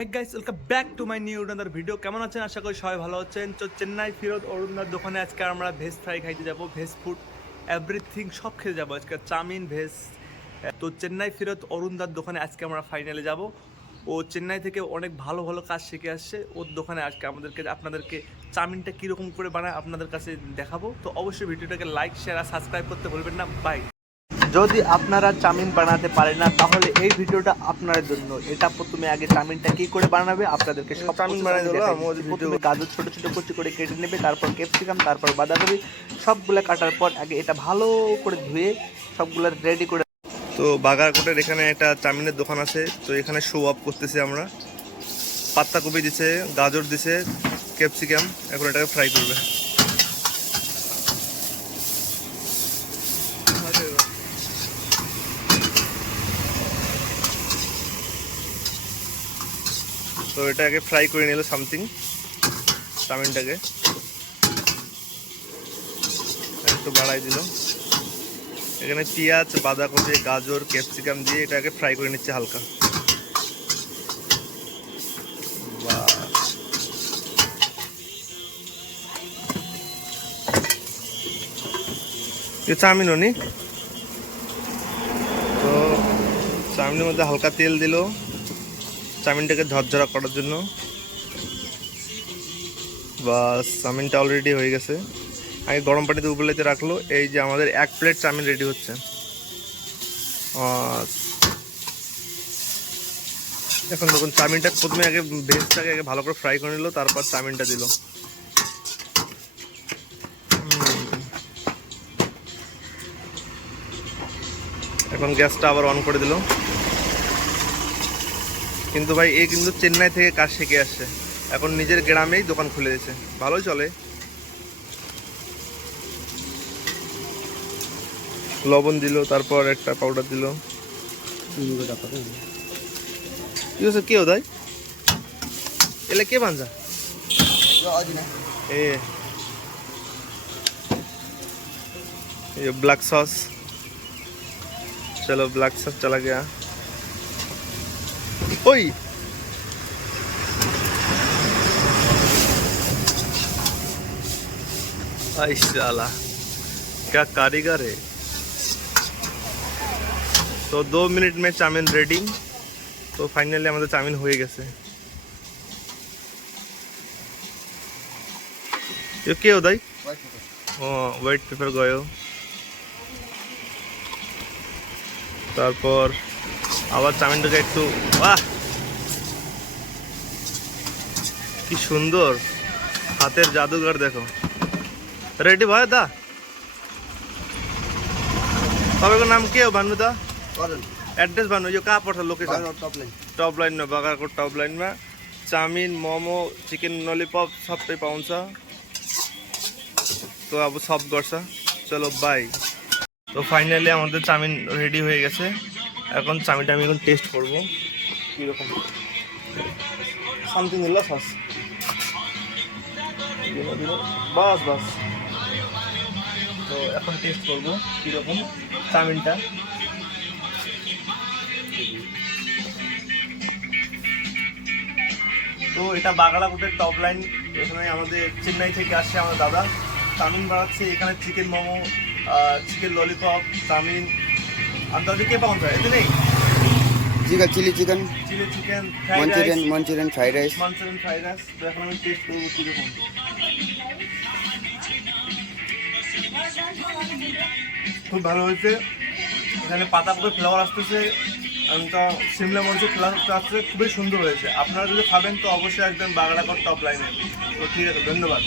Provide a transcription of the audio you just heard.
Guys welcome back to my new another video. কেমন আছেন? আশা করি সবাই ভালো আছেন। তো চেন্নাই ফিরোজ অরুণদার দোকানে আজকে আমরা ভেজ ফ্রাই খাইতে যাব, ভেজ ফুড এভরিথিং সব খেতে যাবো আজকে, চাউমিন ভেজ। তো চেন্নাই ফিরোজ অরুণদার দোকানে আজকে আমরা ফাইনালে যাব। ও চেন্নাই থেকে অনেক ভালো ভালো কাজ শিখে আসছে। ওর দোকানে আজকে আপনাদেরকে চাউমিনটা কীরকম করে বানায় আপনাদের কাছে দেখাবো। তো অবশ্যই ভিডিওটাকে লাইক শেয়ার আর সাবস্ক্রাইব করতে ভুলবেন না। বাই। যদি আপনারা চাউমিন বানাতে পারেন না তাহলে এই ভিডিওটা আপনার জন্য। এটা প্রথমে আগে চাউমিনটা কি করে বানাবে আপনাদেরকে সব চাউমিন বানাই দিলাম। প্রথমে গাজর ছোট ছোট কুচি করে কেটে নেবে, তারপর ক্যাপসিকাম, তারপর বাঁধাকপি সবগুলো কাটার পর আগে এটা ভালো করে ধুয়ে সবগুলো রেডি করে। তো বাগারকোটের এখানে একটা চাউমিনের দোকান আছে। তো এখানে শো আপ করতেছি আমরা। পাত্তাকপি দিছে, গাজর দিছে, ক্যাপসিকাম, এখন এটাকে ফ্রাই করবে। তো এটাকে ফ্রাই করে নিল সামথিং চাউমিনটাকে একটু বাড়াই দিল। এখানে পেঁয়াজ, বাঁধাকপি, গাজর, ক্যাপসিকাম দিয়ে এটাকে ফ্রাই করে নিচ্ছে হালকা। চাউমিন নি তো চাউমিনের মধ্যে হালকা তেল দিল চাউমিনটাকে ঝরঝরা করার জন্য। বাস, চাউমিনটা অলরেডি হয়ে গেছে। আগে গরম পানিতে উবলাইতে রাখলো। এই যে আমাদের 1 প্লেট চাউমিন রেডি হচ্ছে। এখন দেখুন চাউমিনটা প্রথমে আগে ভেজটাকে আগে ভালো করে ফ্রাই করে নিল, তারপর চাউমিনটা দিল। এখন গ্যাসটা আবার অন করে দিল। কিন্তু ভাই এ কিন্তু চেন্নাই থেকে কাজ শিখে আসছে, এখন নিজের গ্রামেই দোকান খুলে দিয়েছে, ভালোই চলে। লবণ দিল, তারপর একটা পাউডার দিল। কি হোদাই এলে কে বাঞ্জা ये ब्लैक सॉस। चलो ब्लैक सॉस चला गया। ओई आइशाला क्या कारीगर है। तो 2 मिनट में चाउमीन रेडी। तो फाइनली हमारे चाउमीन हो गए। ये क्या होता है? হোয়াইট পেপার গয়। তারপর আবার চাউমিনটাকে একটু, বাহ কি সুন্দর, হাতের জাদুঘর দেখো। रेडी भयो दा? तपाईँको नाम के हो भन्नु त? एड्रेस भन्नु। यो कहाँ पर्छ लोकेसन? टप लाइनमा, बाग्राकोट टप लाइनमा चाउमिन, मोमो, चिकन ललिपप सबै पाउँछ। তো अब সব করছে। চলো বাই। তো ফাইনালি আমাদের চাউমিন রেডি হয়ে গেছে। এখন চাউমিনটা আমি এখন টেস্ট করবো কীরকম। সামথিং এলো সস বাস বাস। তো এখন টেস্ট করবো কীরকম চাউমিনটা। তো এটা বাগড়াকোটের টপ লাইন। এখানে আমাদের চেন্নাই থেকে আসছে আমার দাদা, চাউমিন বানাচ্ছে। এখানে chicken momo, chicken lollipop, chowmein अंदाजे के पाउंड है इतने? Chilli chicken, manchurian fried rice. तो এখন আমি টেস্ট করব কিরকম। খুব ভালো হয়েছে। এখানে পাতাকপি ফ্লেভার আসতেছে, সিমলা মরিচের ফ্লেভার আসছে, খুবই সুন্দর হয়েছে। আপনারা যদি খাবেন তো অবশ্যই একদম বাগড়াকোট টপ লাইনে। তো ঠিক আছে, ধন্যবাদ।